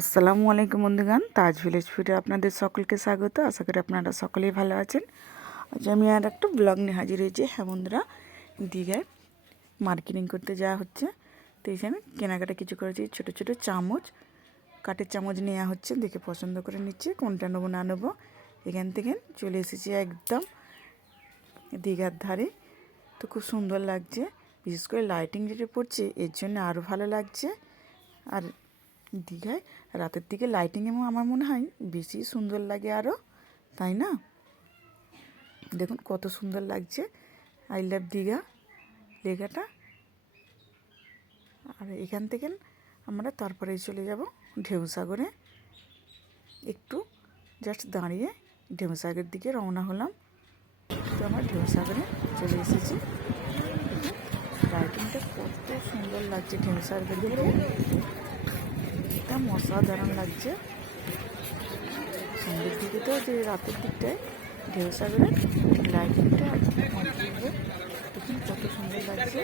আসসালামু আলাইকুম বন্ধুগান তাজ ভিলেজ ফুডে আপনাদের সকলকে স্বাগত। আশা করি আপনারা সকলেই ভালো আছেন। আজ আমি আর একটা ব্লগ নিয়ে হাজির হয়েছি। হ্যাঁ বন্ধুরা, দীঘায় মার্কেটিং করতে যাওয়া হচ্ছে। তো এখানে কেনাকাটা কিছু করেছি। ছোটো ছোটো চামচ, কাঠের চামচ নেওয়া হচ্ছে। দেখে পছন্দ করে নিচ্ছে। কোনটা নেব, না নেব, এখান থেকে চলে এসেছি একদম দীঘার ধারে। তো খুব সুন্দর লাগছে। বিশেষ করে লাইটিং যেটা পড়ছে, এর জন্য আরও ভালো লাগছে। আর দীঘায়। রাতের দিকে লাইটিং এবং আমার মনে হয় বেশি সুন্দর লাগে আরও তাই না? দেখুন কত সুন্দর লাগছে। আই লাভ দীঘা লেখাটা। আর এখান থেকে আমরা তারপরে চলে যাব ঢেউসাগরে। একটু জাস্ট দাঁড়িয়ে ঢেউসাগরের দিকে রওনা হলাম। তো আমরা ঢেউসাগরে চলে এসেছি। লাইটিংটা কত সুন্দর লাগছে ঢেউসাগরের দিকে। একদম অসাধারণ লাগছে। সন্ধ্যের দিকে তো যে রাতের দিকটায় ঢেউ সাগরের লাইটিংটা দেখুন কত সুন্দর লাগছে।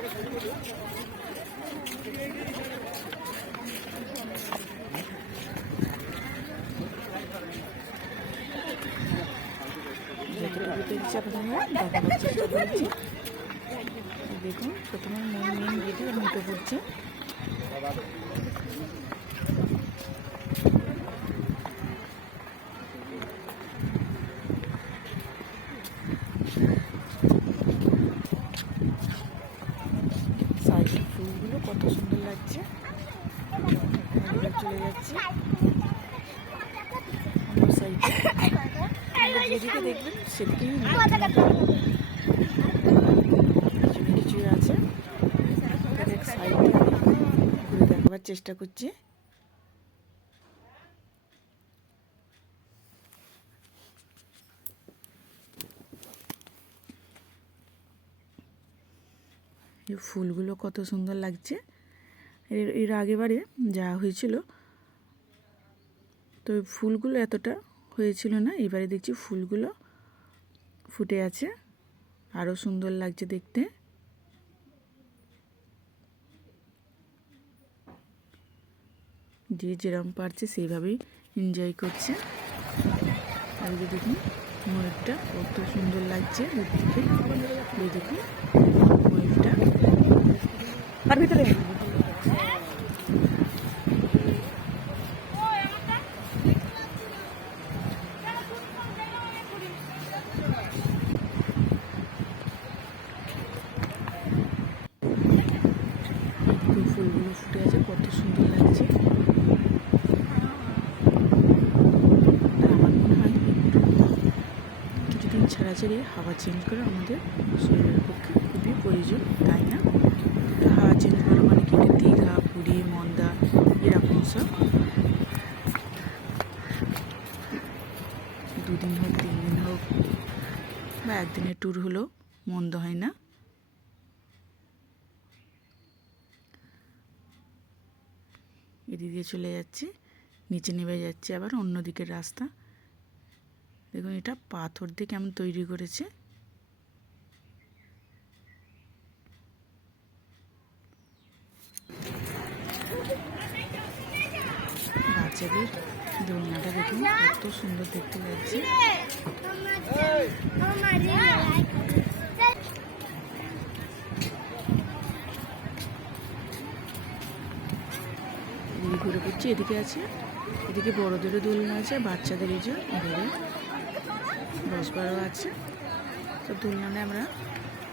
দেখুন, প্রথমে মেন মেন আমি উঠে পড়ছি সাইডের ফুলগুলো কত সুন্দর লাগছে এবার চলে যাচ্ছি অন্য সাইডে যেদিকে দেখবেন সেদিকেই কিছু কিছু আছে। সাইডে ঘুরে দেখাবার চেষ্টা করছি। এই ফুলগুলো কত সুন্দর লাগছে। এর এর আগেবারে যা হয়েছিল তো ফুলগুলো এতটা হয়েছিল না, এবারে দেখছি ফুলগুলো ফুটে আছে। আরও সুন্দর লাগছে দেখতে। যে যেরকম পারছে সেইভাবেই এনজয় করছে। আর যে দেখুন, ময়ূরটা কত সুন্দর লাগছে দেখুন, ময়ূরটা ফুল ফুলগুলো ফুটে আছে কত সুন্দর লাগছে আর আমার মনে হয় একটু কিছুদিন ছাড়া ছাড়িয়ে হাওয়া চেঞ্জ করা আমাদের শরীরের পক্ষে খুবই প্রয়োজন, তাই না? তো হাওয়া চেঞ্জ করা মানে কি? দীঘা, পুরী, মন্দা, এরকম সব। দুদিন হোক তিন দিন হোক, বা একদিনের ট্যুর হলেও মন্দ হয় না। এদিকে চলে যাচ্ছে, নিচে নেমে যাচ্ছে আবার অন্য দিকের রাস্তা। দেখুন, এটা পাথর দিয়ে কেমন তৈরি করেছে। বাচ্চাদের দোলনাটা দেখুন, কত সুন্দর দেখতে লাগছে। ঘুরে পড়ছি এদিকে আছে। এদিকে বড়োদেরও দোলনা আছে বাচ্চাদের এই যে বারো আছে। তো দোলনায় আমরা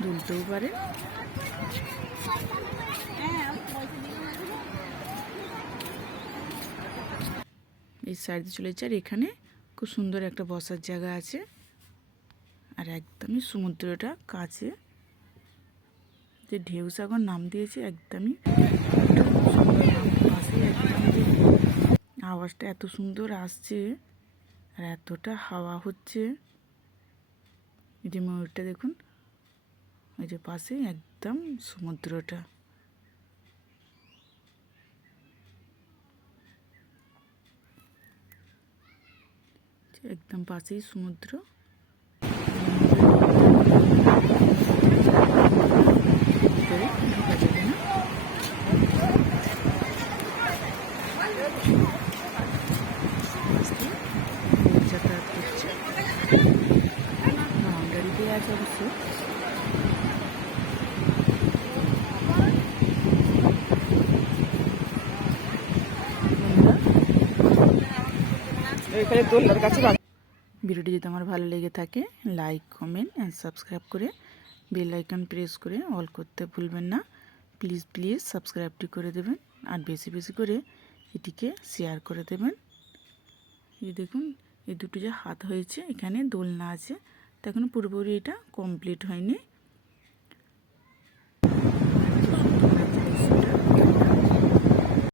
দুলতেও পারে। এই সাইডে চলে যাচ্ছে, আর এখানে খুব সুন্দর একটা বসার জায়গা আছে। আর একদমই সমুদ্রটা কাছে। যে ঢেউ সাগর নাম দিয়েছে, একদমই আওয়াজটা এত সুন্দর আসছে, আর এতটা হাওয়া হচ্ছে। এই যে ময়ূরটা দেখুন। ওই যে পাশে একদম সমুদ্রটা। একদম পাশেই সমুদ্র ভিতরে ঢোকা যাবে না ভিডিওটি যদি আমার ভালো লেগে থাকে লাইক কমেন্ট অ্যান্ড সাবস্ক্রাইব করে বেল আইকন প্রেস করে অল করতে ভুলবেন না। প্লিজ প্লিজ সাবস্ক্রাইবটি করে দেবেন আর বেশি বেশি করে এটিকে শেয়ার করে দেবেন। এই দেখুন এই দুটো যে হাত হয়েছে এখানে দোলনা আছে। তো পুরোপুরি এটা কমপ্লিট হয়নি।